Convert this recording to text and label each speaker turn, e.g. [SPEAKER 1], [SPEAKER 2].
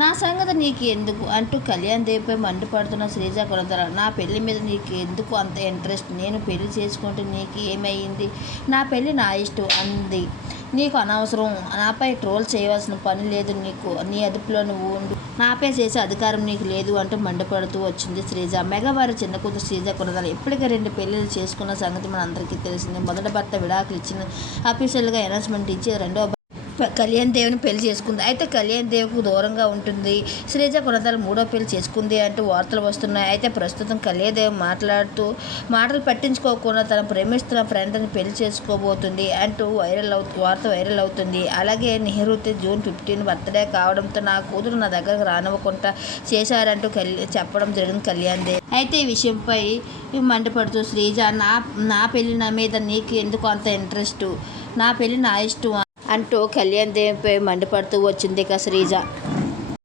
[SPEAKER 1] నా సంగతి నీకు ఎందుకు అంటూ కళ్యాణ్ దేవిపై మండిపడుతున్న శ్రీజ కొనదల నా పెళ్ళి మీద నీకు ఎందుకు అంత ఇంట్రెస్ట్? నేను పెళ్ళి చేసుకుంటే నీకు ఏమైంది నా పెళ్ళి నా ఇష్టం అంది. నీకు అనవసరం. నాపై ట్రోల్ చేయవలసిన పని లేదు నీకు. నీ అదుపులో నువ్వు ఉండు. నాపై చేసే అధికారం నీకు లేదు అంటూ మండిపడుతూ వచ్చింది శ్రీజ. మెగవారి చిన్న కూతురు శ్రీజ కొనదల ఇప్పటికే రెండు పెళ్ళిళ్ళు చేసుకున్న సంగతి మన అందరికీ తెలిసింది. మొదటి భర్త విడాకులు ఇచ్చిన అఫీషియల్గా అనౌన్స్మెంట్ ఇచ్చి రెండో కళ్యాణ్ దేవ్ని పెళ్ళి చేసుకుంది. అయితే కళ్యాణ్ దేవ్కు దూరంగా ఉంటుంది. శ్రీజ కొనతల మూడో పెళ్ళి చేసుకుంది అంటూ వార్తలు వస్తున్నాయి. అయితే ప్రస్తుతం కళ్యాణ్ దేవ్ మాట్లాడుతూ మాటలు పట్టించుకోకుండా తన ప్రేమిస్తున్న ఫ్రెండ్ని పెళ్ళి చేసుకోబోతుంది అంటూ వైరల్ అవు వార్త వైరల్ అవుతుంది. అలాగే నెహ్రూతి జూన్ ఫిఫ్టీన్ బర్త్డే కావడంతో నా కూతురు నా దగ్గరకు రానివ్వకుండా చేశారంటూ కళ్యాణ్ చెప్పడం జరిగింది కళ్యాణ్ దేవ్. అయితే ఈ విషయంపై మండిపడుతూ శ్రీజ నా నా పెళ్ళి నా మీద నీకు ఎందుకు అంత ఇంట్రెస్ట్? నా పెళ్ళి నా ఇష్టం అంటూ కళ్యాణ్ దేవిపై మండిపడుతూ వచ్చింది ఇక శ్రీజ.